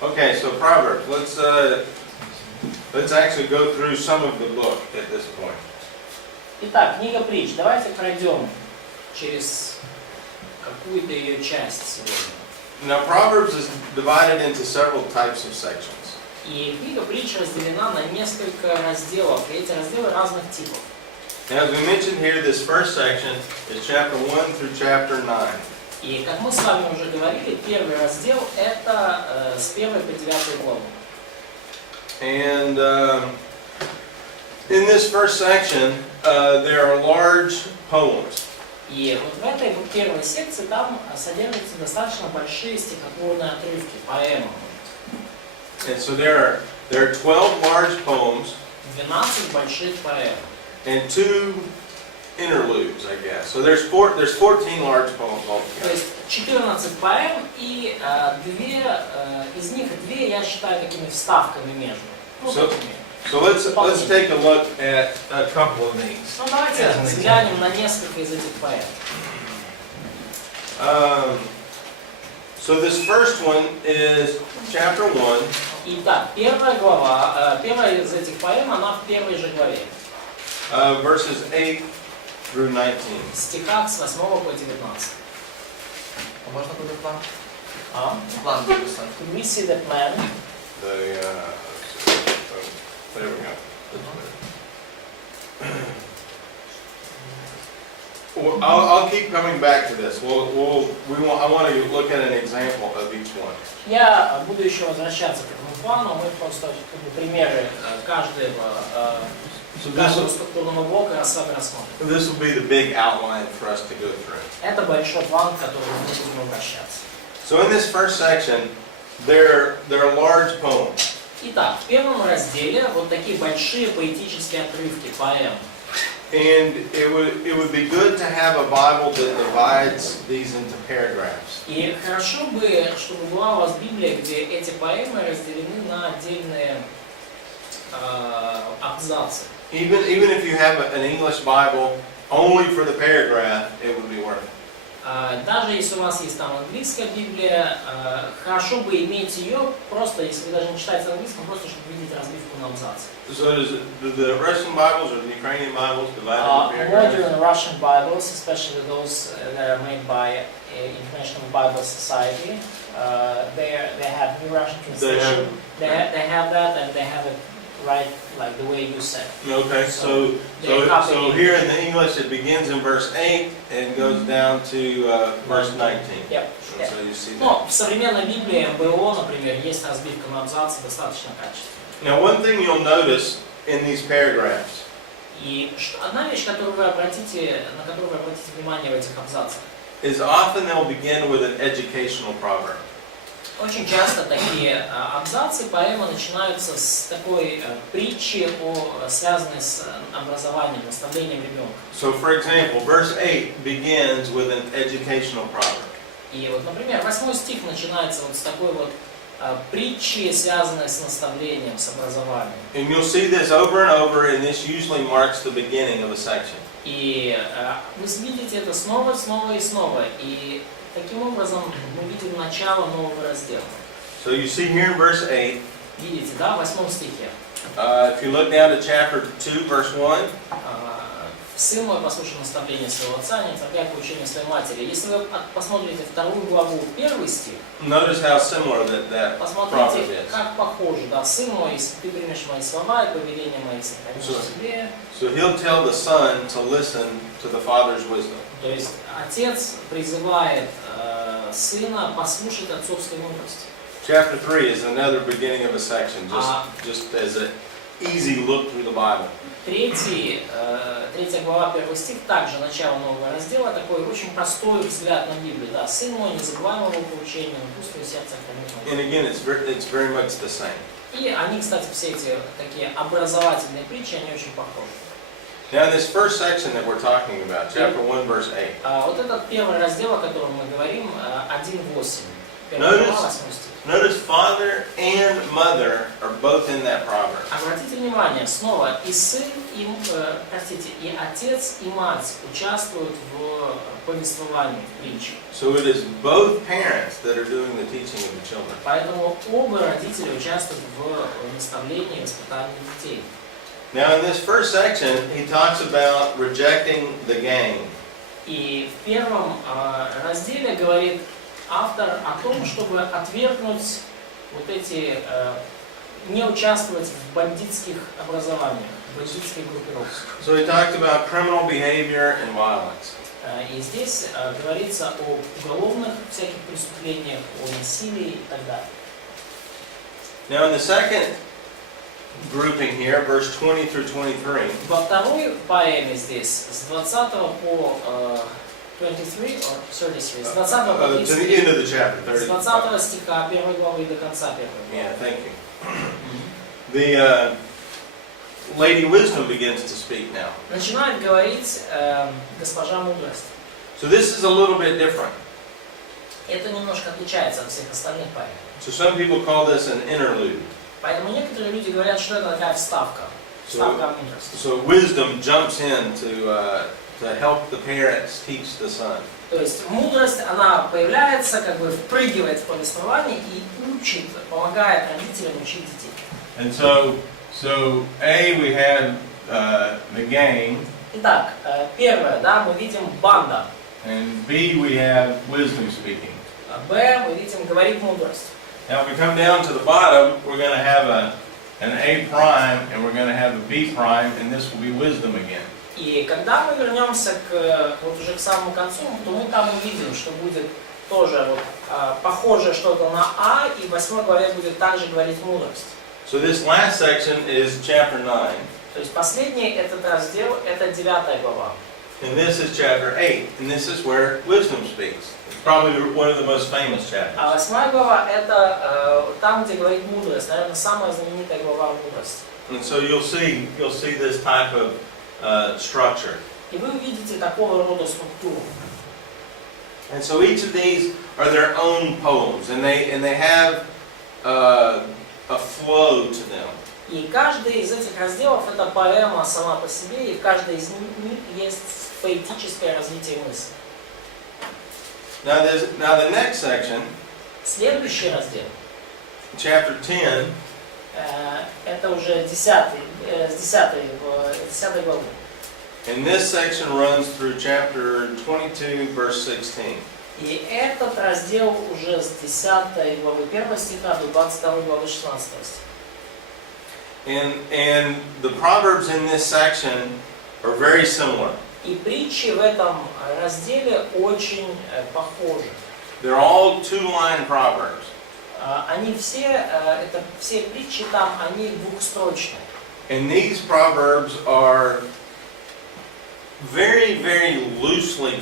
Okay, so Proverbs. Let's actually go through some of the book at this point. Итак, книга притч. Давайте пройдем через какую-то ее часть сегодня. Now, Proverbs is divided into several types of sections. И книга притч разделена на несколько разделов, и эти разделы разных типов. Now, as we mentioned here, this first section is chapter 1 through chapter 9. И как мы с вами уже говорили, первый раздел это с 1 по 9 главу. And in this first section, there are large poems. И вот в этой вот первой секции там содержатся достаточно большие стихотворные отрывки, поэмы. And so there are 12 large poems 12 больших поэм. and 2 interludes, I guess. So there's 14 large poems То altogether. есть 14 поэм, и из них две я считаю такими вставками между. Ну, такими. So let's take a look at a couple of these. Ну, давайте взглянем на несколько из этих поэм. So this first one is chapter 1. Итак, первая глава, первая из этих поэм, она в первой же главе. Verses 8 through 19. В стихах с 8 по 19. А можно будет план? План написан. Could we see the plan? There we go. Well, I'll keep coming back to this. I want to look at an example of each one. Я буду еще возвращаться к этому плану, мы просто примеры каждого структурного блока с вами рассмотрим. This will be the big outline for us to go through. Это большой план, к которому мы будем обращаться. So in this first section, there are large poems. Итак, в первом разделе вот такие большие поэтические отрывки, поэм. And it would be good to have a Bible that divides these into paragraphs. И хорошо бы, чтобы была у вас Библия, где эти поэмы разделены на отдельные абзацы. Even if you have an English Bible only for the paragraph, it would be worth it. Даже если у вас есть там английская Библия, хорошо бы иметь ее просто, если вы даже не читаете на английском, просто чтобы видеть разбивку на абзацы. So do the Russian Bibles or the Ukrainian Bibles divide into paragraphs? Modern Russian Bibles, especially those that are made by International Bible Society, they have New Russian translation. They have that, and they have it right like the way you said. Okay, so here in the English it begins in verse 8 and goes down to verse 19. Yep. So you see that. Но в современной Библии МБО, например, есть разбивка на абзацы достаточно качественная. Now one thing you'll notice in these paragraphs И одна вещь, на которую вы обратите внимание в этих абзацах, is often they'll begin with an educational proverb. очень часто такие абзацы, поэмы начинаются с такой притчи, связанной с образованием, наставлением ребенка. So for example, verse 8 begins with an educational proverb. И вот, например, 8 стих начинается вот с такой вот притчи, связанной с наставлением, с образованием. And you'll see this over and over, and this usually marks the beginning of a section. И вы видите это снова, снова и снова. И таким образом мы видим начало нового раздела. So you see here in verse 8. Видите, да, в 8 стихе. If you look down to chapter 2, verse 1. Сын мой послушал наставление своего отца, не отвергай поучения своей матери. Если вы посмотрите 2 главу, 1 стих, notice how similar that посмотрите, proverb is. как похоже, да, сын мой, если ты примешь мои слова и повеления мои сохранишь себе. So he'll tell the son to listen to the father's wisdom. То есть отец призывает сына послушать отцовской мудрости. Chapter 3 is another beginning of a section, just as an easy look through the Bible. 3 глава, 1 стих, также начало нового раздела, такой очень простой взгляд на Библию. Да, сын мой, не забывай моего поучения, но пусть твое сердце хранит. And again, it's very much the same. И они, кстати, все эти такие образовательные притчи, они очень похожи. Now, in this first section that we're talking about, chapter 1, verse 8. Вот этот первый раздел, о котором мы говорим, 1:8. 1 глава, 8 стих. Notice father and mother are both in that proverb. Обратите внимание, снова и сын, и, и отец, и мать участвуют в повествовании, в притче. So it is both parents that are doing the teaching of the children. Поэтому оба родителя участвуют в наставлении и воспитании детей. Now in this first section, he talks about rejecting the game. И в первом разделе говорит автор о том, чтобы отвергнуть вот эти, не участвовать в бандитских образованиях, бандитских группировках. So he talked about criminal behavior and violence. И здесь говорится о уголовных всяких преступлениях, о насилии и так далее. Now in the second grouping here, verse 20 through 23, Во второй поэме здесь, с 20 по 23, or 33, с 20 по to the 33, end of the chapter, с 20 стиха 1 главы до конца 1 главы. Yeah, thank you. The Lady Wisdom begins to speak now. Начинает говорить госпожа мудрость. So this is a little bit different. Это немножко отличается от всех остальных поэм. So some people call this an interlude. Поэтому некоторые люди говорят, что это такая вставка. Вставка мудрости. So wisdom jumps in to help the parents teach the son. То есть мудрость, она появляется, как бы впрыгивает в повествование и учит, помогает родителям учить детей. And so we have the game, Итак, первое, да, мы видим банда. and B we have wisdom speaking. Б, мы видим говорит мудрость. Now if we come down to the bottom, we're going to have an A prime, and we're going to have a B prime, and this will be wisdom again. И когда мы вернемся вот уже к самому концу, то мы там увидим, что будет тоже вот, похоже что-то на А, и в 8 главе будет также говорить мудрость. So this last section is chapter 9, То есть последний этот раздел, это 9 глава. and this is chapter 8, and this is where wisdom speaks. It's probably one of the most famous chapters. А 8 глава это там, где говорит мудрость, наверное, самая знаменитая глава мудрости. And so you'll see this type of structure. И вы увидите такого рода структуру. And so each of these are their own poems, and they have a flow to them. И каждый из этих разделов это поэма сама по себе, и в каждой из них есть поэтическое развитие мысли. Now the next section, Следующий раздел, chapter 10, это уже 10 главы. and this section runs through chapter 22, verse 16. И этот раздел уже с 10 главы 1 стиха до 22 главы 16 стиха. And the proverbs in this section are very similar. И притчи в этом разделе очень похожи. They're all two-line proverbs. Они все притчи там, они двухстрочные. And these proverbs are very, very loosely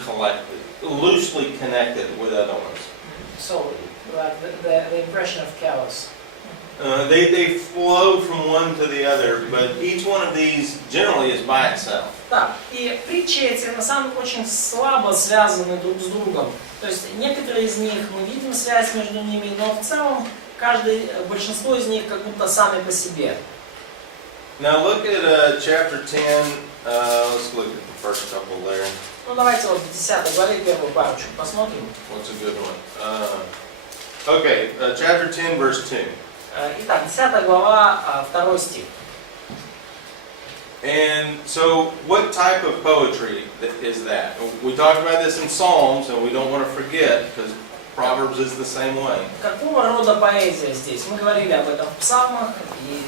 connected with other ones. So, the impression of chaos. They flow from one to the other, but each one of these generally is by itself. Да, и притчи эти на самом деле очень слабо связаны друг с другом. То есть некоторые из них мы видим связь между ними, но в целом большинство из них как будто сами по себе. Now look at chapter 10. Let's look at the first couple there. Ну давайте вот в 10 главе первую парочку посмотрим. What's a good one? Okay, chapter 10, verse 2. Итак, 10 глава, 2 стих. And so, what type of poetry is that? We talked about this in Psalms, and we don't want to forget, because Proverbs is the same way. Какого рода поэзия здесь? Мы говорили об этом в псалмах, и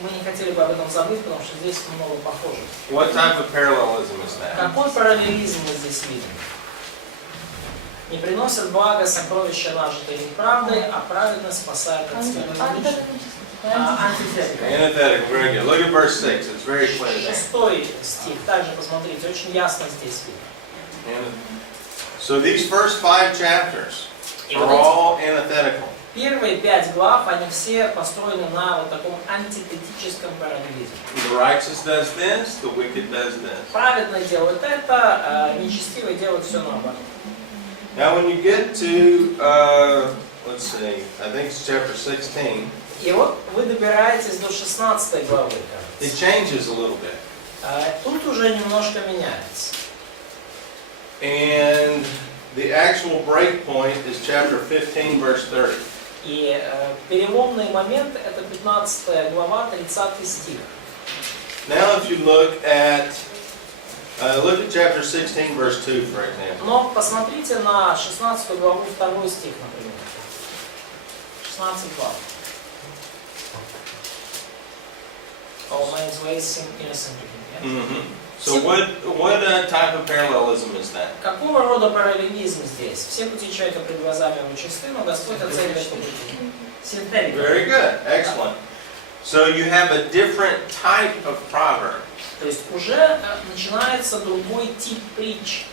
мы не хотели бы об этом забыть, потому что здесь много похоже. What type of parallelism is that? Какой параллелизм мы здесь видим? Не приносят благо сокровища нажитые неправдой, а праведность спасает от смерти. Антитетика. Antithetical, very good. Look at verse 6, it's very clear there. 6 стих, также посмотрите, очень ясно здесь видно. And so these first 5 chapters И are вот all antithetical. первые 5 глав, они все построены на вот таком антитетическом параллелизме. The righteous does this, the wicked does this. Праведный делает это, нечестивый делает все наоборот. Now when you get to let's see, I think it's chapter 16. И вот вы добираетесь до 16 главы, It кажется. changes a little bit. Тут уже немножко меняется. And the actual break point is chapter 15, verse 30. И переломный момент это 15 глава, 30 стих. Now if you look at chapter 16, verse 2, for example. Но посмотрите на 16 главу, 2 стих, например. 16:2. All man's ways seem innocent to him. Mm-hmm. So what type of parallelism is that? Какого рода параллелизм здесь? Все пути человека пред глазами его чисты, но Господь оценивает пути. Синтетика. Very good. Excellent. So you have a different type of proverb. То есть уже начинается другой тип притч.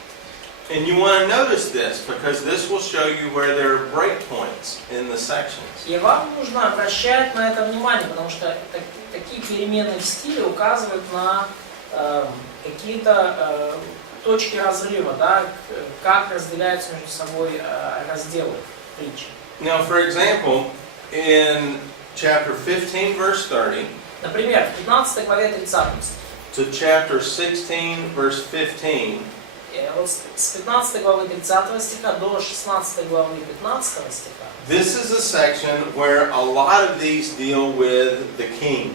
And you want to notice this because this will show you where there are breakpoints in the sections. И вам нужно обращать на это внимание, потому что такие перемены в стиле указывают на какие-то точки разрыва, да, как разделяются между собой разделы притчи. Now, for example, in chapter 15, verse 30, Например, в 15 главе 30 to chapter 16, verse 15, вот с 15 главы 30 стиха до 16 главы 15 стиха. this is a section where a lot of these deal with the king.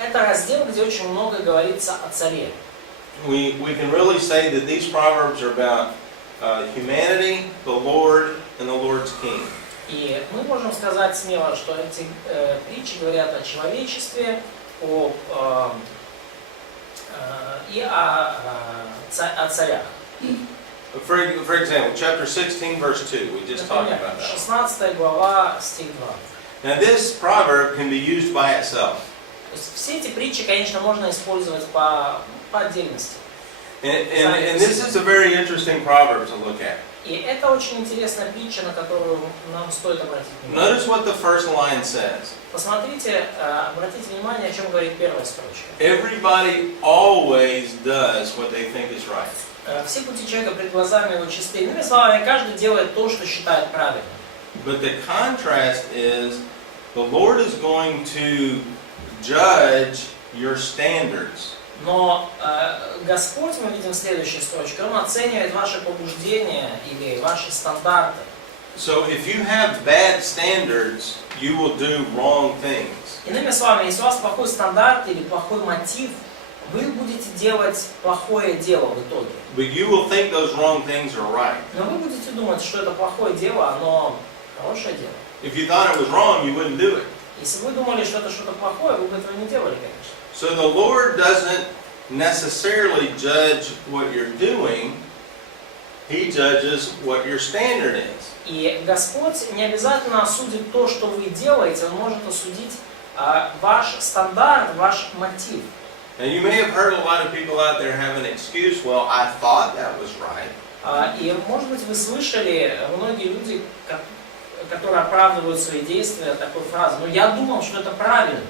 Это раздел, где очень много говорится о царе. We can really say that these proverbs are about humanity, the Lord, and the Lord's king. И мы можем сказать смело, что эти притчи говорят о человечестве, и о царях. For example, chapter 16, verse 2, we just talked Например, about that. 16 глава, стих 2. Now this proverb can be used by itself. То есть все эти притчи, конечно, можно использовать по отдельности. And this is a very interesting proverb to look at. И это очень интересная притча, на которую нам стоит обратить внимание. Notice what the first line says. Посмотрите, обратите внимание, о чем говорит первая строчка. Everybody always does what they think is right. Все пути человека пред глазами его чисты. Иными словами, каждый делает то, что считает правильным. But the contrast is the Lord is going to judge your standards. Но Господь, мы видим в следующей строчке, Он оценивает ваши побуждения или ваши стандарты. So if you have bad standards, you will do wrong things. Иными словами, если у вас плохой стандарт или плохой мотив, вы будете делать плохое дело в итоге. But you will think those wrong things are right. Но вы будете думать, что это плохое дело, оно хорошее дело. If you thought it was wrong, you wouldn't do it. Если вы думали, что это что-то плохое, вы бы этого не делали, конечно. So the Lord doesn't necessarily judge what you're doing. He judges what your standard is. И Господь не обязательно осудит то, что вы делаете, Он может осудить ваш стандарт, ваш мотив. Now you may have heard a lot of people out there have an excuse, well, I thought that was right. И, может быть, вы слышали, многие люди, которые оправдывают свои действия такой фразой, но я думал, что это правильно.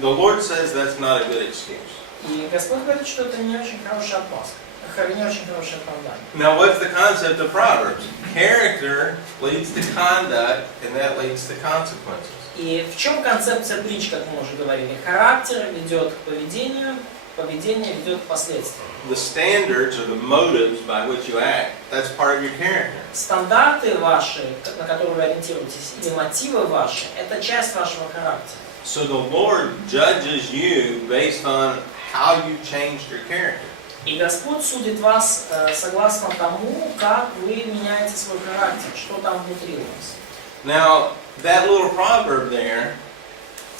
The Lord says that's not a good excuse. И Господь говорит, что это не очень хорошая отмазка, не очень хорошее оправдание. Now what's the concept of Proverbs? Character leads to conduct, and that leads to consequences. И в чем концепция притч, как мы уже говорили? Характер ведет к поведению, поведение ведет к последствиям. The standards or the motives by which you act, that's part of your character. Стандарты ваши, на которые вы ориентируетесь, или мотивы ваши, это часть вашего характера. So the Lord judges you based on how you changed your character. И Господь судит вас согласно тому, как вы меняете свой характер, что там внутри вас. Now, that little proverb there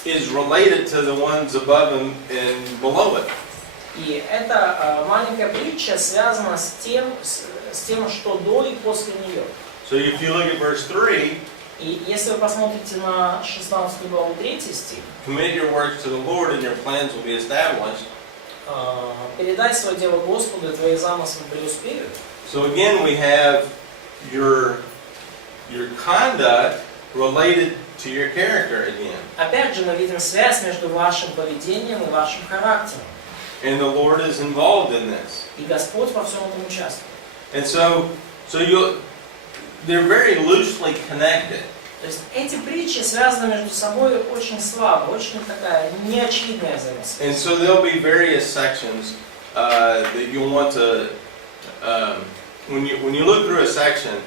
is related to the ones above and below it. И эта маленькая притча связана с тем, что до и после нее. So if you look at verse 3, И если вы посмотрите на 16 главу 3 стих, commit your works to the Lord and your plans will be established. передай свое дело Господу, и твои замыслы преуспеют. So again we have your conduct related to your character again. Опять же, мы видим связь между вашим поведением и вашим характером. And the Lord is involved in this. И Господь во всем этом участвует. And so they're very loosely connected. То есть эти притчи связаны между собой очень слабо, очень такая неочевидная взаимосвязь. And so there'll be various sections that you'll want to, when you look through a section,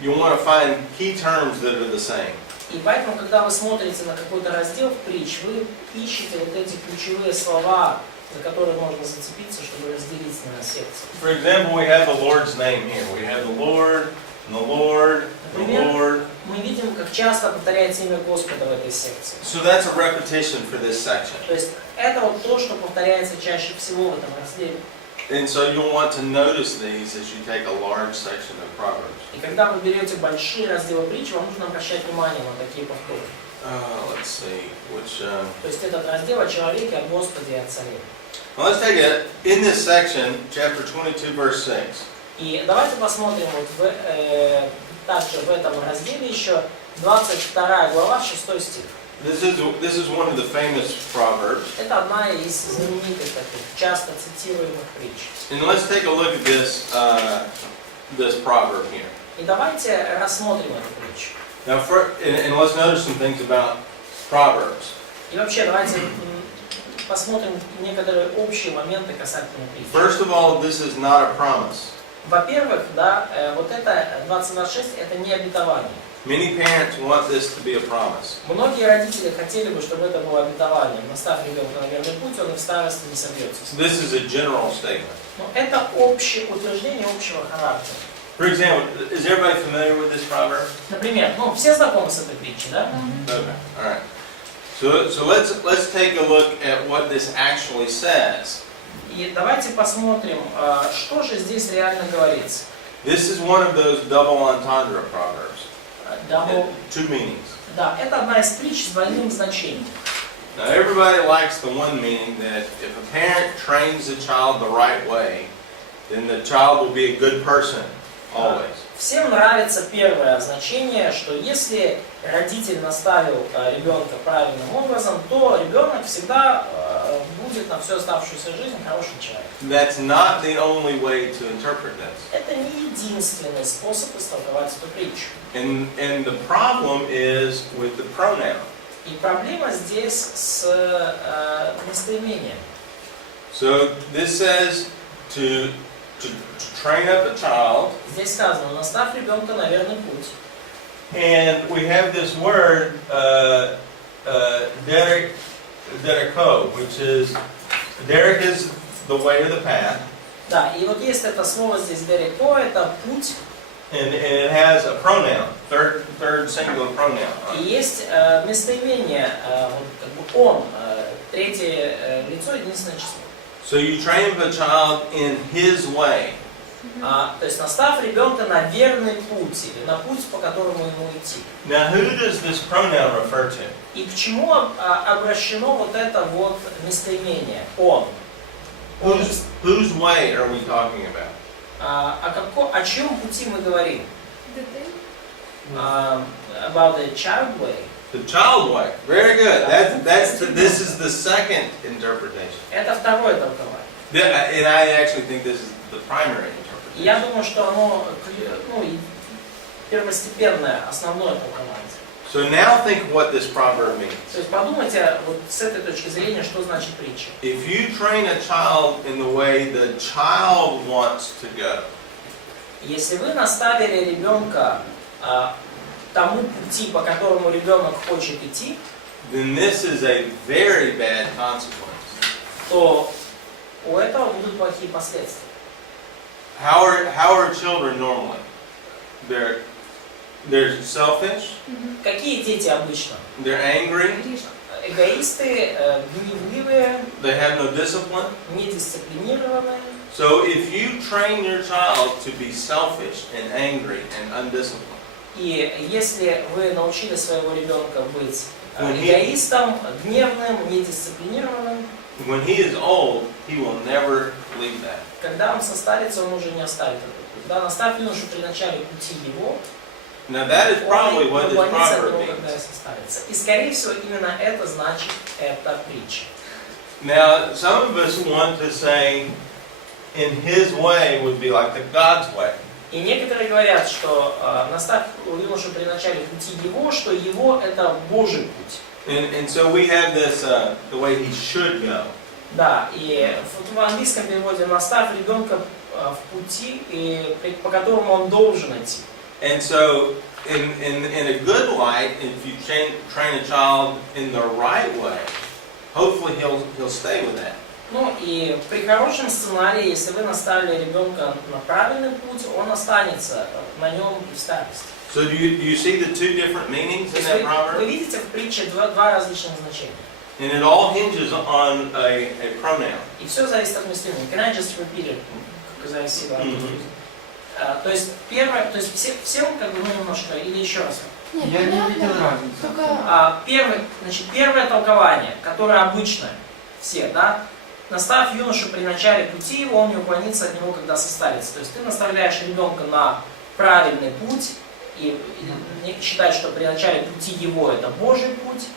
you'll want to find key terms that are the same. И поэтому, когда вы смотрите на какой-то раздел притч, вы ищете вот эти ключевые слова, за которые можно зацепиться, чтобы разделить на секции. For example, we have the Lord's name here. We have the Lord, and the Lord, the Например, Lord. мы видим, как часто повторяется имя Господа в этой секции. So that's a repetition for this section. То есть это вот то, что повторяется чаще всего в этом разделе. And so you'll want to notice these as you take a large section of Proverbs. И когда вы берете большие разделы притч, вам нужно обращать внимание на такие повторы. Let's see, which. То есть этот раздел о человеке, о Господе и о царе. Well, let's take it in this section, chapter 22, verse 6. И давайте посмотрим вот также в этом разделе еще 22 глава, 6 стих. This is one of the famous proverbs. Это одна из знаменитых таких, часто цитируемых притч. And let's take a look at this proverb here. И давайте рассмотрим эту притчу. Now, and let's notice some things about proverbs. И вообще давайте посмотрим некоторые общие моменты касательно притчи. First of all, this is not a promise. Во-первых, да, вот это 22.6 это не обетование. Many parents want this to be a promise. Многие родители хотели бы, чтобы это было обетованием. Наставь ребенка на верный путь, он и в старости не собьется. So this is a general statement. Но это общее утверждение общего характера. For example, is everybody familiar with this proverb? Например, все знакомы с этой притчей, да? Okay, all right. So let's take a look at what this actually says. И давайте посмотрим, что же здесь реально говорится. This is one of those double entendre proverbs. Two meanings. Да, это одна из притч с двойным значением. Now everybody likes the one meaning that if a parent trains a child the right way, then the child will be a good person always. Всем нравится первое значение, что если родитель наставил ребенка правильным образом, то ребенок всегда будет на всю оставшуюся жизнь хорошим человеком. That's not the only way to interpret this. Это не единственный способ истолковать эту притчу. And the problem is with the pronoun. И проблема здесь с местоимением. So this says to train up a child. Здесь сказано, наставь ребенка на верный путь. And we have this word, dereko, which is, derek is the way or the path. Да, и вот есть это слово здесь дереко, это путь. And it has a pronoun, third singular pronoun. И есть местоимение, как бы он, третье лицо, единственное число. So you train up a child in his way. То есть наставь ребенка на верный путь, или на путь, по которому ему идти. Now who does this pronoun refer to? И к чему обращено вот это вот местоимение «он»? Whose way are we talking about? О чьем пути мы говорим? About the child way. The child way. Very good. This is the second interpretation. Это второе толкование. And I actually think this is the primary interpretation. Я думаю, что оно первостепенное, основное толкование. So now think what this proverb means. То есть подумайте вот с этой точки зрения, что значит притча. If you train a child in the way the child wants to go, Если вы наставили ребенка тому пути, по которому ребенок хочет идти, then this is a very bad consequence. то у этого будут плохие последствия. How are children normally? They're selfish. Какие дети обычно? They're angry. Эгоисты, гневливые, They have no discipline. недисциплинированные. So if you train your child to be selfish and angry and undisciplined, И если вы научили своего ребенка быть эгоистом, гневным, недисциплинированным, when he is old, he will never leave that. когда он состарится, он уже не оставит этот путь. Да, наставь юношу при начале пути его, Now that is probably what this уклонится от proverb него, когда means. состарится. И скорее всего именно это значит эта притча. Now some of us want to say, in his way would be like the God's way. И некоторые говорят, что наставь юношу при начале пути его, что его это Божий путь. And so we have this, the way he should go. Да, и в английском переводе наставь ребенка в пути, по которому он должен идти. And so in a good light, if you train a child in the right way, hopefully he'll stay with that. Ну и при хорошем сценарии, если вы наставили ребенка на правильный путь, он останется на нем и в старости. So do you see the two different meanings in that Вы proverb? видите в притче два различных значения. And it all hinges on a pronoun. И все зависит от местоимения. Can I just repeat it? Because I see that. То есть первое, то есть все как бы немножко, или еще раз. Нет, Я не понятно, видел разницы. только Первое толкование, которое обычное, все, да? Наставь юношу при начале пути его, он не уклонится от него, когда состарится. То есть ты наставляешь ребенка на правильный путь, и считаешь, что при начале пути его это Божий путь.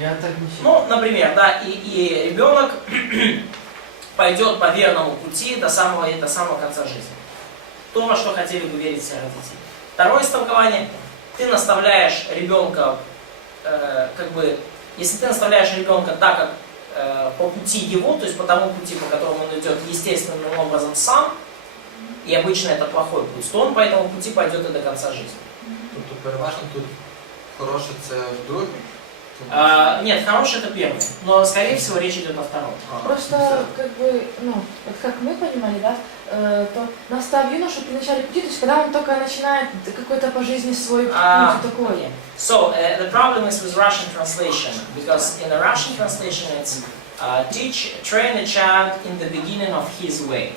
Я так не считаю. Ну, например, да, и ребенок пойдет по верному пути до самого конца жизни. То, во что хотели бы верить все родители. Второе истолкование, ты наставляешь ребенка, если ты наставляешь ребенка так, как по пути его, то есть по тому пути, по которому он идет естественным образом сам, и обычно это плохой путь, то он по этому пути пойдет и до конца жизни. Тобто переважно тут хороше це другий? Нет, хороший это первый, но скорее всего речь идет о втором. просто как бы, ну, вот как мы понимали, да, то наставь юношу при начале пути, то есть когда он только начинает какой-то по жизни свой путь такой. So the problem is with Russian translation, because in the Russian translation it's train a child in the beginning of his way,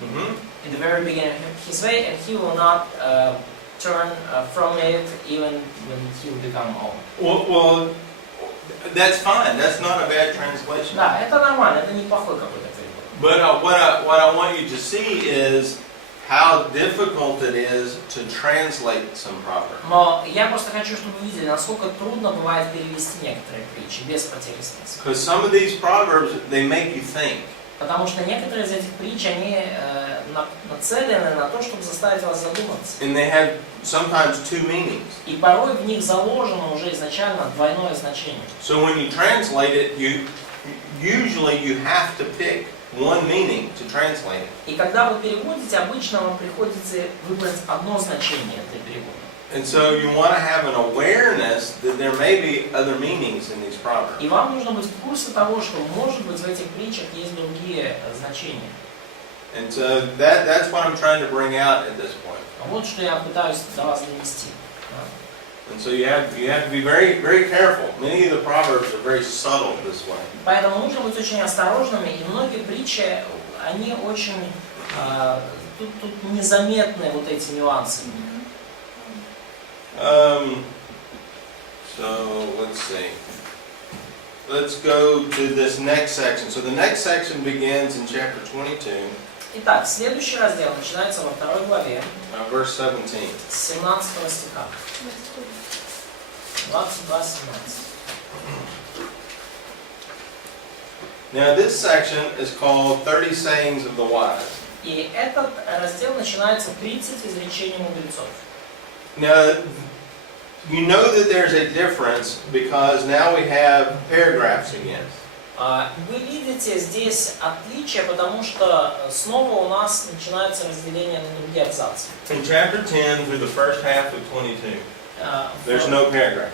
in the very beginning of his way, and he will not turn from it even when he will become old. Well, that's fine. That's not a bad translation. Да, это нормально, это неплохой какой-то перевод. But what I want you to see is how difficult it is to translate some proverbs. Но я просто хочу, чтобы вы видели, насколько трудно бывает перевести некоторые притчи без потери смысла. Because some of these proverbs, they make you think. Потому что некоторые из этих притч, они нацелены на то, чтобы заставить вас задуматься. And they have sometimes two meanings. И порой в них заложено уже изначально двойное значение. So when you translate it, usually you have to pick one meaning to translate it. И когда вы переводите, обычно вам приходится выбрать одно значение для перевода. And so you want to have an awareness that there may be other meanings in these proverbs. И вам нужно быть в курсе того, что, может быть, в этих притчах есть другие значения. And so that's what I'm trying to bring out at this point. Вот что я пытаюсь до вас донести. And so you have to be very, very careful. Many of the proverbs are very subtle this way. Поэтому нужно быть очень осторожными, и многие притчи, они очень, тут незаметны вот эти нюансы. So let's see. Let's go to this next section. So the next section begins in chapter 22, Итак, следующий раздел начинается во 2 главе, verse 17. с 17 стиха. 22-17. Now this section is called 30 Sayings of the Wise. И этот раздел начинается 30 изречений мудрецов. Now, you know that there's a difference because now we have paragraphs again. Вы видите здесь отличие, потому что снова у нас начинается разделение на другие абзацы. In chapter 10 through the first half of 22, there's no paragraphs.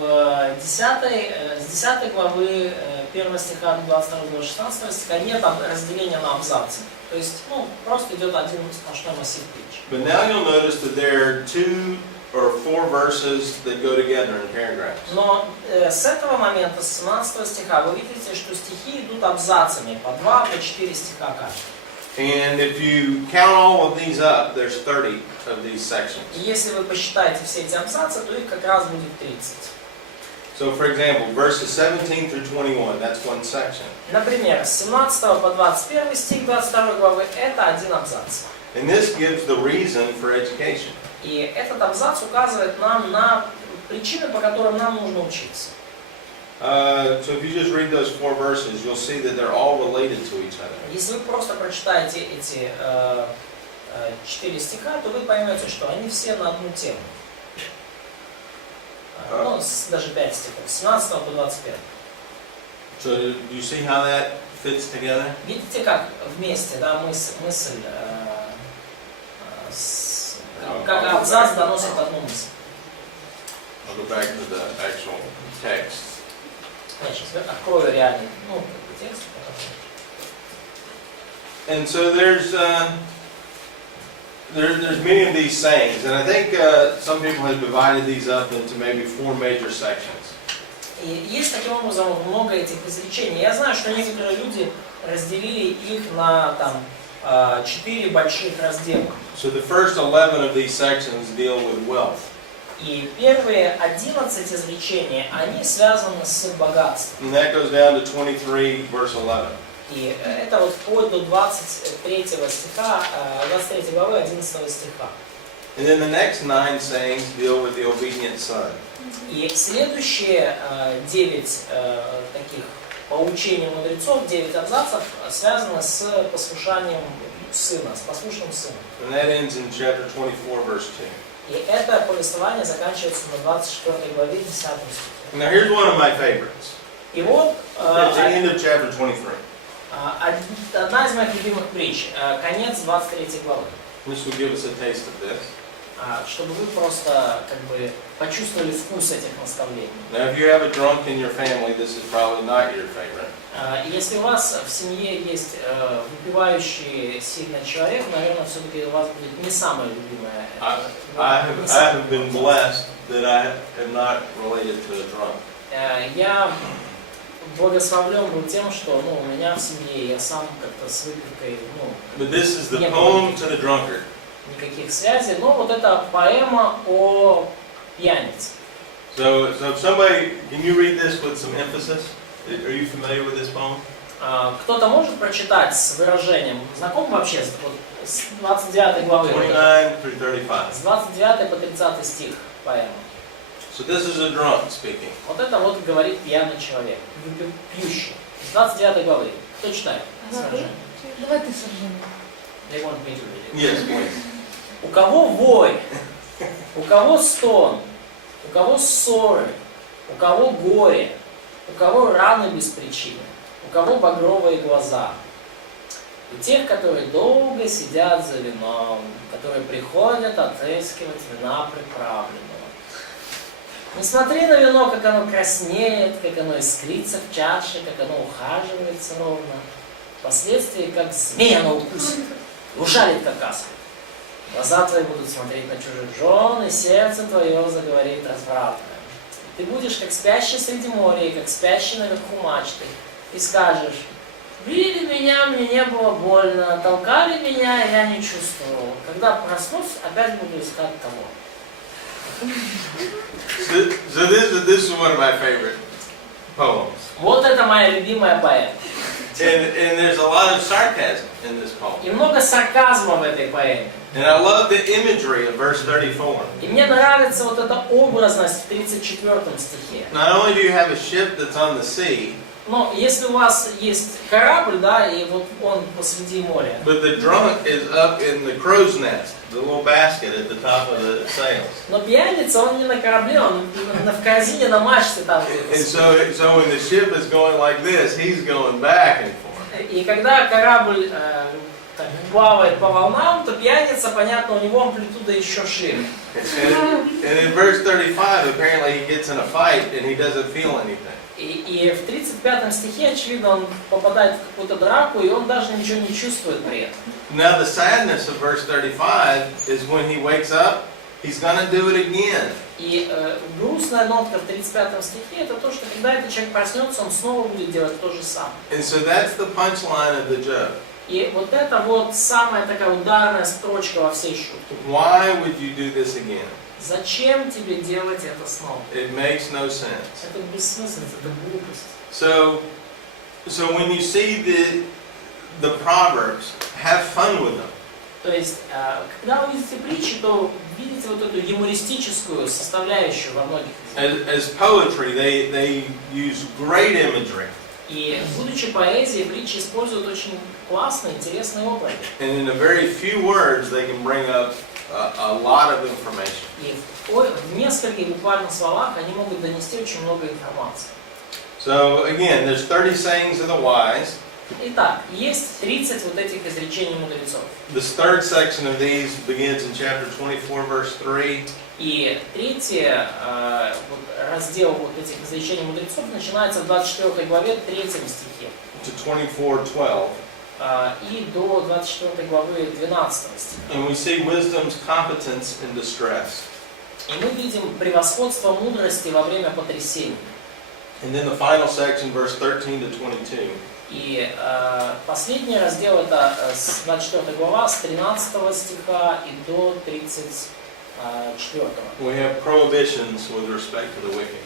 С 10 главы 1 стиха до 22-16 стиха нет разделения на абзацы. То есть, просто идет один сплошной массив притч. But now you'll notice that there are 2 or 4 verses that go together in paragraphs. Но с этого момента, с 17 стиха, вы видите, что стихи идут абзацами, по 2, по 4 стиха каждый. And if you count all of these up, there's 30 of these sections. И если вы посчитаете все эти абзацы, то их как раз будет 30. So for example, verses 17 through 21, that's one section. Например, с 17 по 21 стих 22 главы – это один абзац. And this gives the reason for education. И этот абзац указывает нам на причины, по которым нам нужно учиться. So if you just read those 4 verses, you'll see that they're all related to each other. Если вы просто прочитаете эти 4 стиха, то вы поймете, что они все на одну тему. Ну, даже 5 стихов, с 17 по 25. So do you see how that fits together? Видите, как вместе, да, мысль, как абзац доносит одну мысль. I'll go back to the actual text. Я сейчас открою реальный, текст. And so there's many of these sayings, and I think some people have divided these up into maybe 4 major sections. И есть таким образом много этих изречений. Я знаю, что некоторые люди разделили их на 4 больших раздела. So the first 11 of these sections deal with wealth. И первые 11 изречений, они связаны с богатством. And that goes down to 23 verse 11. И это вот вплоть до 23 стиха, 23 главы 11 стиха. And then the next 9 sayings deal with the obedient son. И следующие 9 таких поучений мудрецов, 9 абзацев, связаны с послушанием сына, с послушным сыном. And that ends in chapter 24 verse 2. И это повествование заканчивается на 24 главе 10 стихе. Now here's one of my favorites. И вот At the end of chapter 23. одна из моих любимых притч, конец 23 главы. This will give us a taste of this. Чтобы вы просто почувствовали вкус этих наставлений. Now, if you have a drunk in your family, this is probably not your favorite. Если у вас в семье есть выпивающий сильный человек, наверное, все-таки у вас будет не самое любимое. I have been blessed that I am not related to a drunk. Я благословлен был тем, что у меня в семье я сам как-то с выпивкой, But this is the poem to the drunkard. Никаких связей, но вот это поэма о пьянице. So if somebody, can you read this with some emphasis? Are you familiar with this poem? Кто-то может прочитать с выражением, знаком вообще с 29 главы? 29 through 35. С 29 по 30 стих поэма. So this is a drunk speaking. Вот это вот говорит пьяный человек, пьющий. С 29 главы. Кто читает? Давай ты сожжем. They want me to read it. Yes, please. У кого вой, у кого стон, у кого ссоры, у кого горе, у кого раны без причины, у кого багровые глаза. У тех, которые долго сидят за вином, которые приходят отыскивать вина приправленного. Не смотри на вино, как оно краснеет, как оно искрится в чаше, как оно ухаживается ровно. Впоследствии, как змея оно укусит, ушалит как аспид. Глаза твои будут смотреть на чужих жен, и сердце твое заговорит развратное. Ты будешь как спящий среди моря, и как спящий наверху мачты, и скажешь: били меня, мне не было больно, толкали меня, я не чувствовал. Когда проснусь, опять буду искать того. So this is one of my favorite poems. Вот это моя любимая поэма. And there's a lot of sarcasm in this poem. И много сарказма в этой поэме. And I love the imagery of verse 34. И мне нравится вот эта образность в 34 стихе. Not only do you have a ship that's on the sea, Но если у вас есть корабль, да, и вот он посреди моря, but the drunk is up in the crow's nest, the little basket at the top of the sails. но пьяница, он не на корабле, он в корзине, на мачте там. And so when the ship is going like this, he's going back and forth. И когда корабль плавает по волнам, то пьяница, понятно, у него амплитуда еще шире. And in verse 35, apparently he gets in a fight and he doesn't feel anything. И в 35 стихе, очевидно, он попадает в какую-то драку, и он даже ничего не чувствует при этом. Now the sadness of verse 35 is when he wakes up, he's going to do it again. И грустная нотка в 35 стихе это то, что когда этот человек проснется, он снова будет делать то же самое. And so that's the punchline of the joke. И вот это вот самая такая ударная строчка во всей шутке. Why would you do this again? Зачем тебе делать это снова? It makes no sense. Это бессмысленно, это глупость. So when you see the proverbs, have fun with them. То есть, когда вы видите притчи, то видите вот эту юмористическую составляющую во многих. As poetry, they use great imagery. И, будучи поэзией, притчи используют очень классные, интересные образы. And in a very few words, they can bring up a lot of information. И в нескольких буквальных словах они могут донести очень много информации. So again, there's 30 sayings of the wise. Итак, есть 30 вот этих изречений мудрецов. This third section of these begins in chapter 24, verse 3. И третий раздел вот этих изречений мудрецов начинается в 24 главе 3 стихе. To 24:12. И до 24 главы 12 стиха. And we see wisdom's competence in distress. И мы видим превосходство мудрости во время потрясений. And then the final section, verse 13 to 22. И последний раздел это с 24 глава, с 13 стиха и до 34. We have prohibitions with respect to the wicked.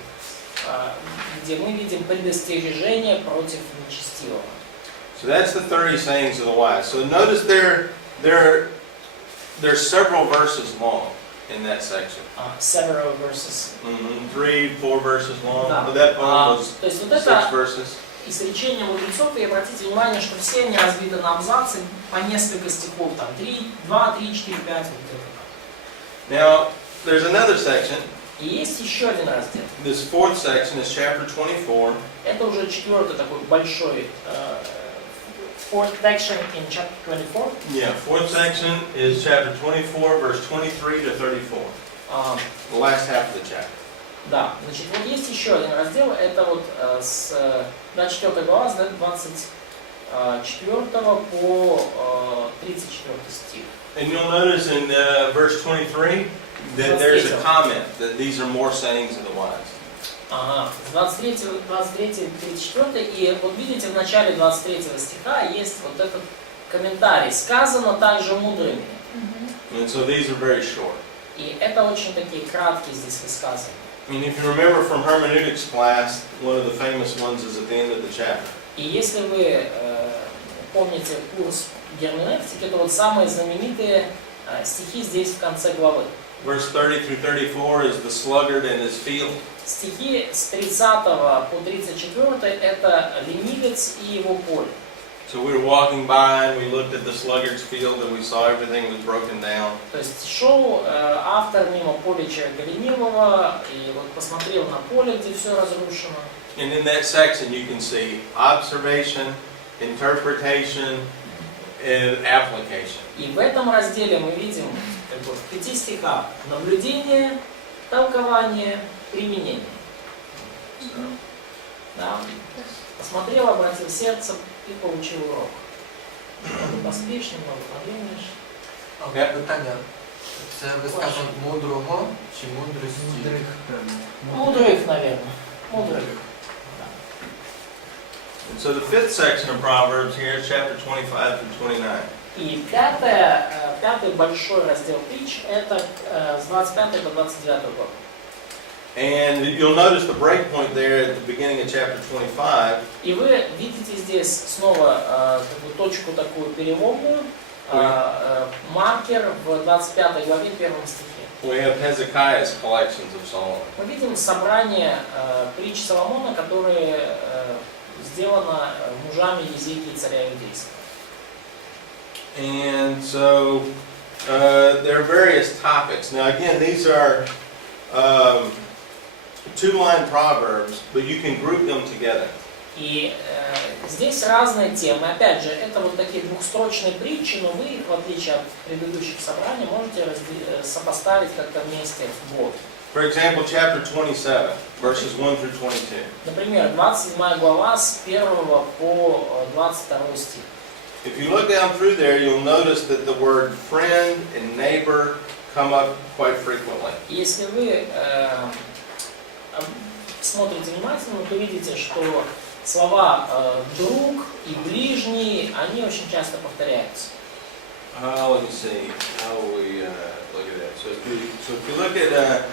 Где мы видим предостережение против нечестивого. So that's the 30 sayings of the wise. So notice there's several verses long in that section. Several verses. 3-4 verses long. Да. But that poem was То есть вот 6 это verses. изречения мудрецов, и обратите внимание, что все они разбиты на абзацы по несколько стихов, там 2, 3, 4, 5, вот это. Now, there's another section. И есть еще один раздел. This fourth section is chapter 24. Это уже четвертый такой большой fourth section in chapter 24. Yeah, fourth section is chapter 24, verse 23 to 34. The last half of the chapter. Да, значит, вот есть еще один раздел, это вот с 24 глава, с 24 по 34 стих. And you'll notice in verse 23 that there's a comment that these are more sayings of the wise. Ага, с 23, 34, и вот видите, в начале 23 стиха есть вот этот комментарий. Сказано также мудрыми. And so these are very short. И это очень такие краткие здесь высказывания. And if you remember from hermeneutics class, one of the famous ones is at the end of the chapter. И если вы помните курс герменевтики, то вот самые знаменитые стихи здесь в конце главы. Verse 30 through 34 is the sluggard and his field. Стихи с 30 по 34 это ленивец и его поле. So we were walking by and we looked at the sluggard's field and we saw everything was broken down. То есть шел автор мимо поля человека ленивого и вот посмотрел на поле, где все разрушено. And in that section you can see observation, interpretation, and application. И в этом разделе мы видим как бы, в 5 стихах наблюдение, толкование, применение. Да. Посмотрел, обратил сердце и получил урок. Немного поспишь, немного подумаешь. Питання. Це висказано мудрого чи мудрості? Мудрых, наверное. Мудрых. And so the fifth section of Proverbs here is chapter 25 through 29. И пятый большой раздел притч это с 25 по 29 год. And you'll notice the break point there at the beginning of chapter 25. И вы видите здесь снова точку такую переломную, маркер в 25 главе 1 стихе. We have Hezekiah's collections of Solomon. Мы видим собрание притч Соломона, которые сделано мужами Езекии царя Иудейского. And so there are various topics. Now again, these are two-line proverbs, but you can group them together. И здесь разные темы. Опять же, это вот такие двухстрочные притчи, но вы их, в отличие от предыдущих собраний, можете сопоставить как-то вместе в блоке. For example, chapter 27, verses 1 through 22. Например, 27 глава с 1 по 22 стих. If you look down through there, you'll notice that the word friend and neighbor come up quite frequently. Если вы смотрите внимательно, то видите, что слова «друг» и «ближний», они очень часто повторяются. Let me see. How will we look at that? So if you look at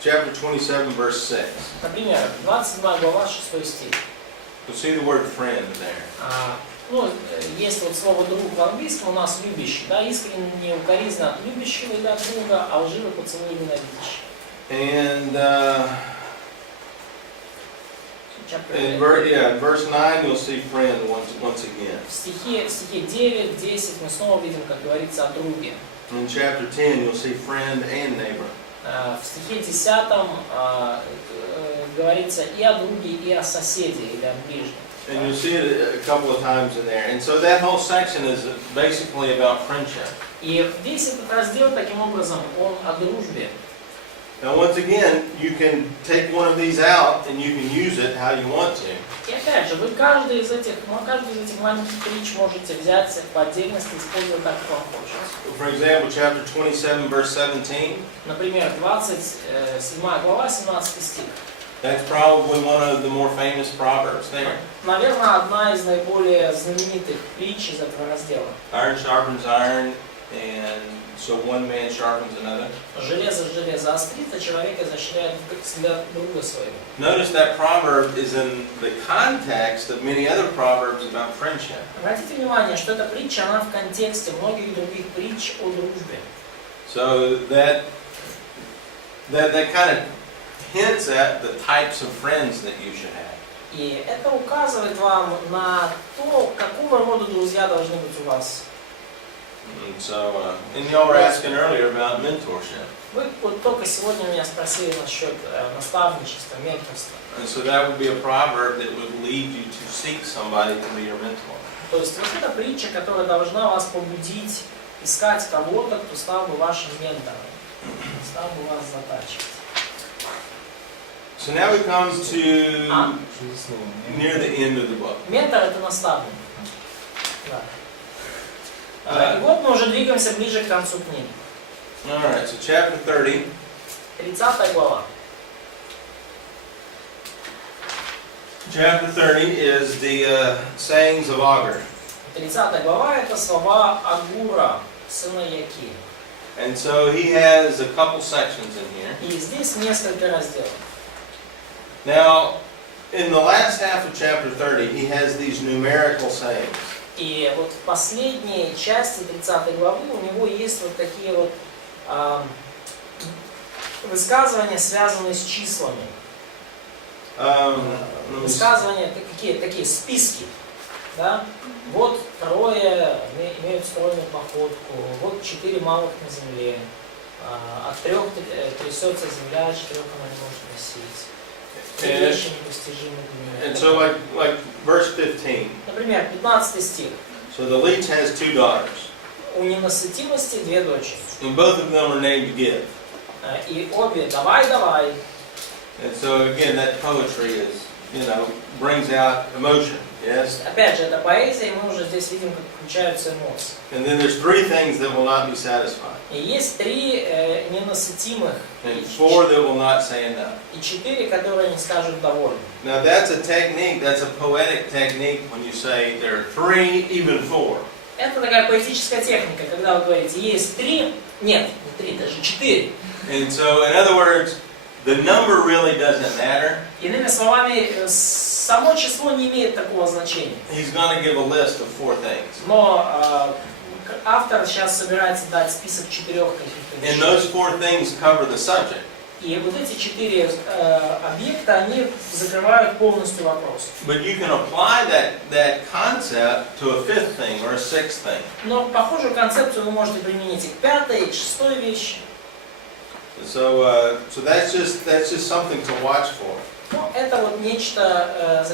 chapter 27, verse 6, Например, 27 глава, 6 стих. you'll see the word friend there. Ну, есть вот слово «друг» в английском, у нас «любящий», да, искренне укоризненно от любящего или от друга, а лживый поцелуй ненавидящий. And In verse 9 you'll see friend once again. В стихе 9-10 мы снова видим, как говорится о друге. In chapter 10 you'll see friend and neighbor. В стихе 10 говорится и о друге, и о соседе, или о ближнем. And you'll see it a couple of times in there. And so that whole section is basically about friendship. И весь этот раздел, таким образом, он о дружбе. Now once again, you can take one of these out and you can use it how you want to. И опять же, вы каждый из этих маленьких притч можете взять по отдельности и использовать так, как вам хочется. For example, chapter 27, verse 17. Например, 27 глава, 17 стих. That's probably one of the more famous proverbs there. Наверное, одна из наиболее знаменитых притч из этого раздела. Iron sharpens iron, and so one man sharpens another. Железо железо острит, а человек изощряет себя друга своего. Notice that proverb is in the context of many other proverbs about friendship. Обратите внимание, что эта притча, она в контексте многих других притч о дружбе. So that kind of hints at the types of friends that you should have. И это указывает вам на то, какого рода друзья должны быть у вас. And so, and y'all were asking earlier about mentorship. Вы вот только сегодня меня спросили насчет наставничества, менторства. And so that would be a proverb that would lead you to seek somebody to be your mentor. То есть вот эта притча, которая должна вас побудить искать кого-то, кто стал бы вашим ментором, стал бы вас затачивать. So now we come to near the end of the book. Ментор — это наставник. Да. И вот мы уже двигаемся ближе к концу книги. All right, so chapter 30. 30 глава. Chapter 30 is the sayings of Agur. 30 глава — это слова Агура, сына Яки. And so he has a couple sections in here. И здесь несколько разделов. Now, in the last half of chapter 30, he has these numerical sayings. И вот в последней части 30 главы у него есть вот такие вот высказывания, связанные с числами. Высказывания, такие списки. Да? Вот трое имеют стройную походку, вот 4 малых на земле, от 3 трясется земля, 4 она не может носить. Вещи непостижимы для меня. And so like verse 15. Например, 15 стих. So the leech has 2 daughters. У ненасытимости 2 дочери. And both of them are named Give. И обе давай, давай. And so again, that poetry is, brings out emotion. Yes. Опять же, это поэзия, и мы уже здесь видим, как включаются эмоции. And then there's 3 things that will not be satisfied. И есть 3 ненасытимых. And 4 that will not say enough. И 4, которые не скажут довольны. Now that's a technique, that's a poetic technique when you say there are 3, even 4. Это такая поэтическая техника, когда вы говорите, есть 3, нет, не 3, даже 4. And so, in other words, the number really doesn't matter. Иными словами, само число не имеет такого значения. He's going to give a list of 4 things. Но автор сейчас собирается дать список 4 каких-то And вещей. those 4 things cover the subject. И вот эти 4 объекта, они закрывают полностью вопрос. But you can apply that concept to a 5th thing or a 6th thing. Но похожую концепцию вы можете применить и к 5-й, и к 6-й вещи. So that's just something to watch for. Ну, это вот нечто,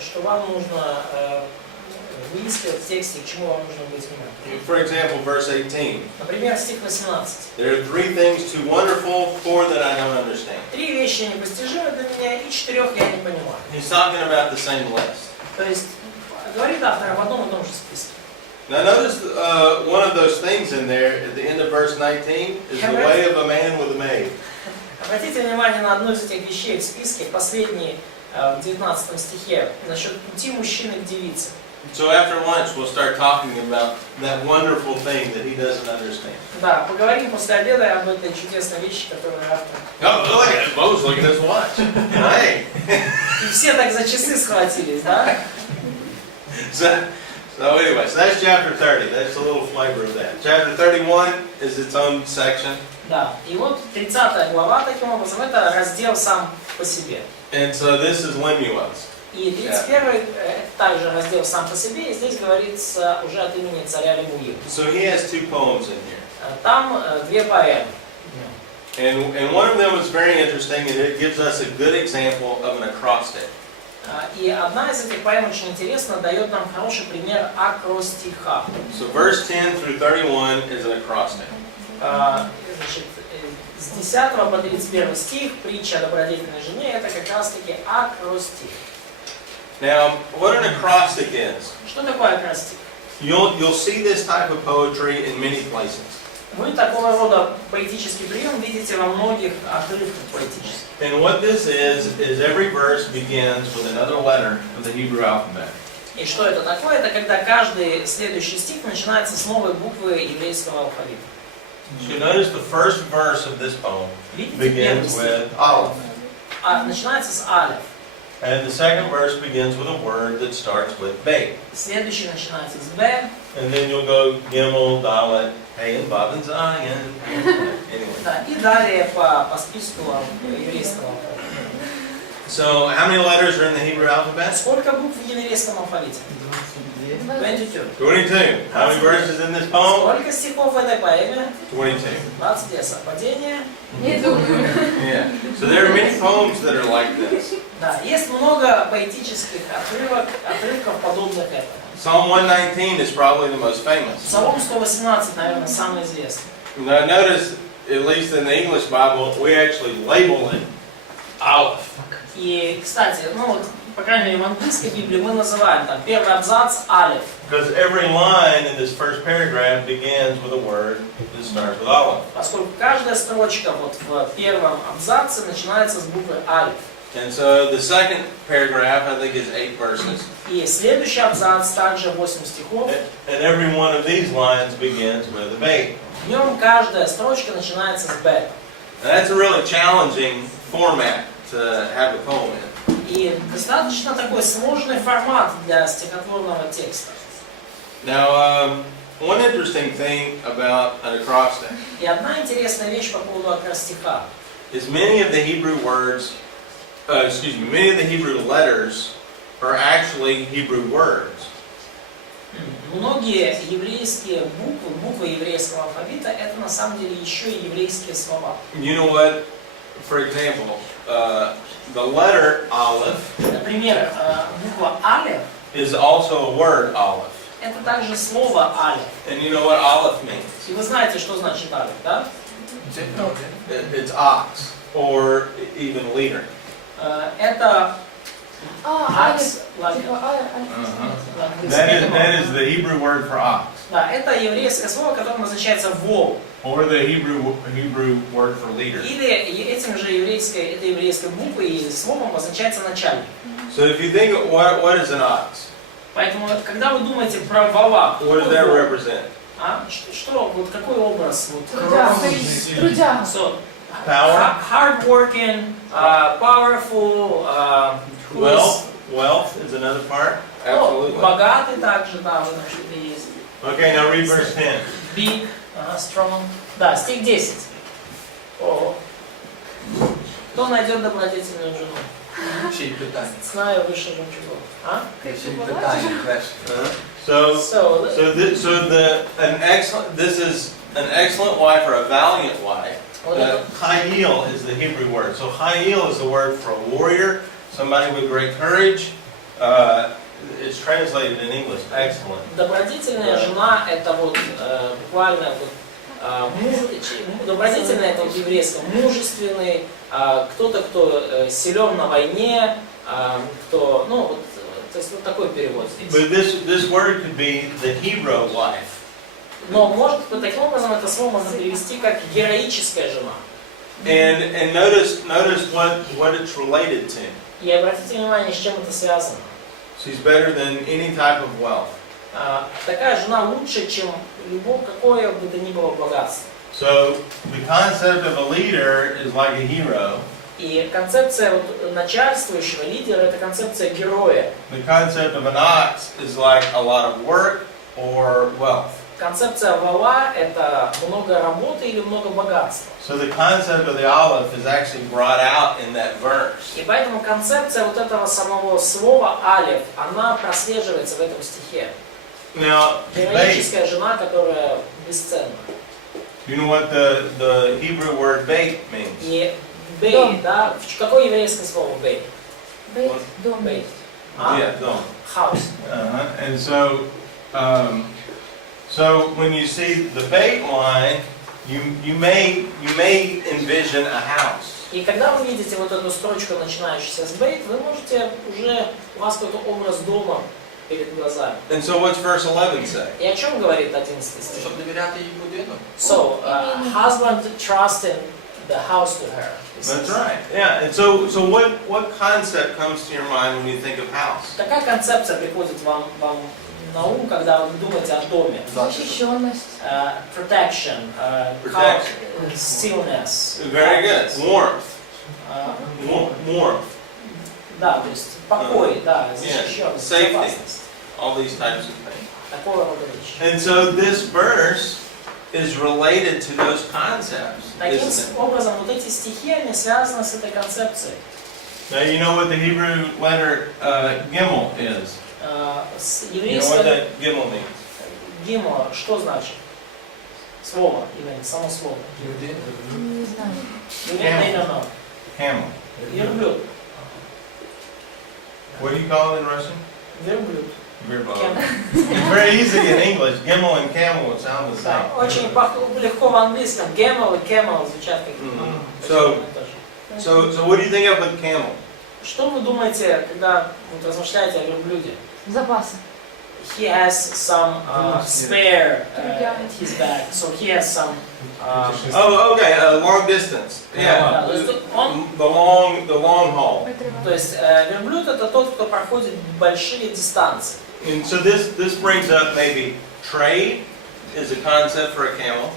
что вам нужно выискивать в тексте, к чему вам нужно быть внимательным. For example, verse 18. Например, стих 18. There are 3 things too wonderful, 4 that I don't understand. 3 вещи непостижимы для меня, и 4 я не понимаю. He's talking about the same list. То есть, говорит автор об одном и том же списке. Now notice one of those things in there at the end of verse 19 is the way of a man with a maid. Обратите внимание на одну из этих вещей в списке, последний, в 19 стихе, насчет пути мужчины к девице. So after lunch we'll start talking about that wonderful thing that he doesn't understand. Да, поговорим после обеда об этой чудесной вещи, которую автор... Oh, look at it. Bo's looking at his watch. Hey. И все так за часы схватились, да? So anyway, so that's chapter 30. That's a little flavor of that. Chapter 31 is its own section. Да, и вот 30 глава, таким образом, это раздел сам по себе. And so this is Lemuel. И 31 это также раздел сам по себе, и здесь говорится уже от имени царя Лемуила. So he has 2 poems in here. Там 2 поэмы. And one of them is very interesting, and it gives us a good example of an acrostic. И одна из этих поэм очень интересна, дает нам хороший пример акростиха. So verse 10 through 31 is an acrostic. Значит, с 10 по 31 стих, притча о добродетельной жене, это как раз таки акростих. Now, what an acrostic is, Что такое акростих? you'll see this type of poetry in many places. Вы такого рода поэтический прием видите во многих отрывках поэтических. And what this is every verse begins with another letter of the Hebrew alphabet. И что это такое? Это когда каждый следующий стих начинается с новой буквы еврейского алфавита. You notice the first verse of this poem Видите, первый begins стих with Aleph. начинается с алеф. And the second verse begins with a word that starts with Beit. Следующий начинается с б. And then you'll go Gimel, Dalet, Hey, and Vav, and Zion. Anyway. Да, и далее по списку еврейского алфавита. So, how many letters are in the Hebrew alphabet? Сколько букв в еврейском алфавите? 22. 22. How many verses in this poem? Сколько стихов в этой поэме? 22. 22. Совпадение? Не думаю. Yeah. So there are many poems that are like this. Да, есть много поэтических отрывков, подобных этому. Psalm 119 is probably the most famous. Псалом 118, наверное, самый известный. Now notice, at least in the English Bible, we actually label it Aleph. И, кстати, ну вот, по крайней мере, в английской Библии мы называем там первый абзац алеф. Because every line in this first paragraph begins with a word that starts with Aleph. Поскольку каждая строчка вот в первом абзаце начинается с буквы алеф. And so the second paragraph, I think, is 8 verses. И следующий абзац также 8 стихов. And every one of these lines begins with a Beit. В нем каждая строчка начинается с б. That's a really challenging format to have a poem in. И достаточно такой сложный формат для стихотворного текста. Now, one interesting thing about an acrostic И одна интересная вещь по поводу акростиха. is many of the Hebrew letters are actually Hebrew words. Многие еврейские буквы еврейского алфавита, это на самом деле еще и еврейские слова. You know what? For example, the letter Aleph Например, буква алеф is also a word Aleph. это также слово алеф. And you know what Aleph means? И вы знаете, что значит алеф, да? It's ox, or even leader. Это Алиф. like- Типа алиф. That is the Hebrew word for ox, Да, это еврейское слово, которое назначается вол. or the Hebrew word for leader. Или этим же этой еврейской буквой и словом обозначается начальник. So if you think, what is an ox? Поэтому, когда вы думаете про вола, What does that represent? что, вот какой образ? Вот, Трудяга. so, Power, hardworking, powerful, wealth is another part. Absolutely. богатый также, да, в этом что-то есть. Okay, now read verse 10. Big, strong. Да, стих 10. О. Кто найдет добродетельную жену? Ще й питання. Знаю выше жемчугов. А? Ще й питання, question. This is an excellent wife or a valiant wife. Chayil is the Hebrew word. So Chayil is the word for a warrior, somebody with great courage. It's translated in English, excellent. Добродетельная жена это вот буквально вот добродетельный это в еврейском мужественный, кто-то, кто силен на войне, кто, ну вот, то есть вот такой перевод здесь. But this word could be the hero wife. Но может таким образом это слово можно перевести как героическая жена. And notice what it's related to. И обратите внимание, с чем это связано. She's better than any type of wealth. Такая жена лучше, чем какое бы то ни было богатство. So the concept of a leader is like a hero. И концепция вот начальствующего лидера это концепция героя. The concept of an ox is like a lot of work or wealth. концепция вала — это много работы или много богатства. So the concept of the olive is actually brought out in that verse. И поэтому концепция вот этого самого слова алеф, она прослеживается в этом стихе. Now, bait. Героическая жена, которая бесценна. You know what the Hebrew word bait means? И бей, да? Какое еврейское слово бей? Бейт, дом. Бей. Yeah, dom. House. And so, so when you see the bait line, you may envision a house. И когда вы видите вот эту строчку, начинающуюся с бейт, вы можете уже, у вас какой-то образ дома перед глазами. And so what's verse 11 say? И о чем говорит 11 стих? Щоб довіряти їй будинок. So, husband trusting the house to her. That's right. Yeah. And so what concept comes to your mind when you think of house? Какая концепция приходит вам на ум, когда вы думаете о доме? Защищенность. Protection, Protection. stillness. Very good. Warmth. Warmth. Да, то есть покой, да, Yeah. защищенность, Safety. безопасность. All these types of things. Такого рода вещи. And so this verse is related to those concepts, Таким isn't it? образом, вот эти стихи, они связаны с этой концепцией. Now you know what the Hebrew letter gimel is. С You know what еврейского that gimel means? гимна, что значит? Слово, именно, само слово. Не знаю. They don't know. Camel. Верблюд. What do you call it in Russian? Верблюд. Camel. It's very easy in English. Gimel and camel would sound the Да, same. очень легко в английском. Camel и camel звучат как So what do you think of with camel? Что вы думаете, когда вот размышляете о верблюде? Запасы. He has some spare at his back, so he has some. Oh, okay. Long distance. Yeah. То есть он, The long haul. то есть верблюд — это тот, кто проходит большие дистанции. And so this brings up maybe trade is a concept for a camel.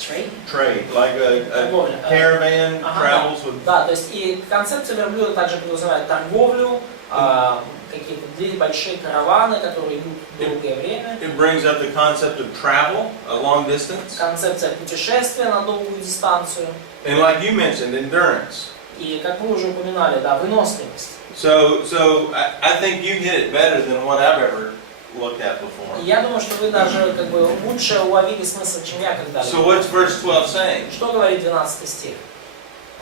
Trade, like a caravan travels with. Да, то есть и концепция верблюда также подразумевает торговлю, какие-то большие караваны, которые идут долгое время. It brings up the concept of travel, a long distance. Концепция путешествия на долгую дистанцию. And like you mentioned, endurance. И как вы уже упоминали, да, выносливость. So I think you hit it better than what I've ever looked at before. И я думаю, что вы даже как бы лучше уловили смысл, чем я когда-либо. So what's verse 12 saying? Что говорит 12 стих?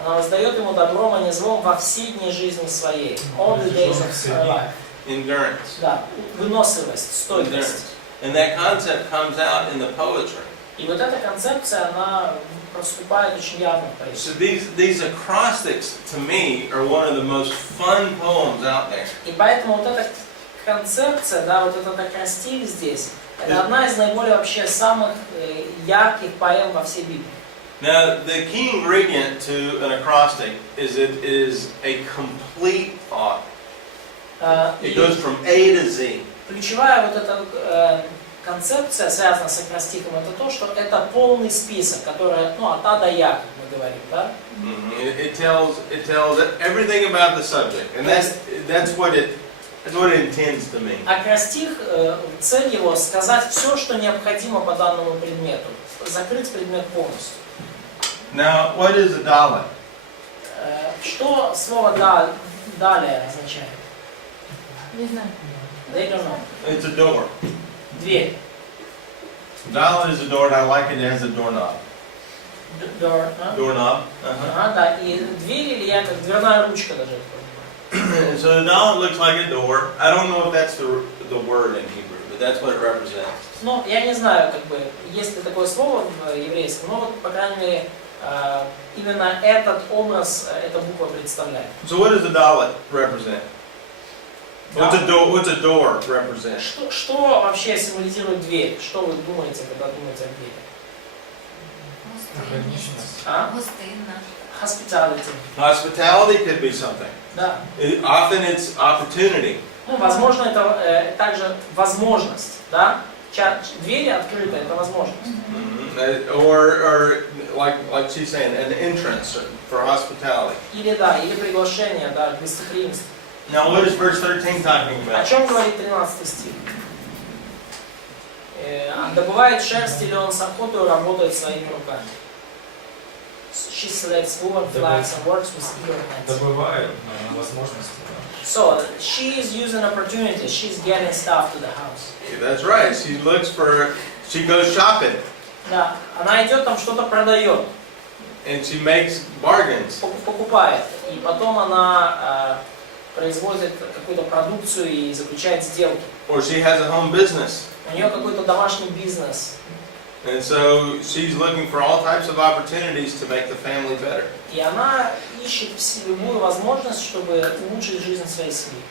Она воздает ему добром, а не злом во все дни жизни своей. All the days of her life. Endurance. Да, выносливость, стойкость. And that concept comes out in the poetry. И вот эта концепция, она проступает очень явно в So поэзии. these acrostics to me are one of the most fun poems out there. И поэтому вот эта концепция, да, вот этот акростих здесь, это одна из наиболее вообще самых ярких поэм во всей Библии. Now, the key ingredient to an acrostic is it is a complete thought. It goes from A to Z. Ключевая вот эта концепция, связанная с акростихом, это то, что это полный список, который, ну, от А до Я, как мы говорим, да? It tells everything about the subject, and that's what it intends to mean. Акростих, цель его сказать все, что необходимо по данному предмету, закрыть предмет полностью. Now, what is a dalet? Что слово «далее» означает? Не знаю. They don't know. It's a door. Дверь. Dalet is a door, and I like it as a doorknob. Door, да? Doorknob. Ага, да, и дверь или я как дверная ручка даже. So the dalet looks like a door. I don't know if that's the word in Hebrew, but that's what it represents. Ну, я не знаю, как бы, есть ли такое слово в еврейском, но вот, по крайней мере, именно этот образ эта буква представляет. So what does the dalet represent? What's a door represent? Что вообще символизирует дверь? Что вы думаете, когда думаете о двери? А? Hospitality. Hospitality could be something. Да. Often it's opportunity. Ну, возможно, это также возможность, да? Двери открыты, это возможность. Or like she's saying, an entrance for hospitality. Или да, или приглашение, да, к гостеприимству. Now what is verse 13 talking О about? чем говорит 13 стих? Добывает шерсть или он с охотой работает своими руками. She selects wool and flax and works with eager hands. Добываю возможности. So she is using opportunities. She's getting stuff to the house. Yeah, that's right. She looks for, she goes shopping. Да, она идет там что-то продает. And she makes bargains. Покупает. И потом она производит какую-то продукцию и заключает сделки. Or she has a home business. У нее какой-то домашний бизнес. And so she's looking for all types of opportunities to make the family better. И она ищет любую возможность, чтобы улучшить жизнь своей семьи.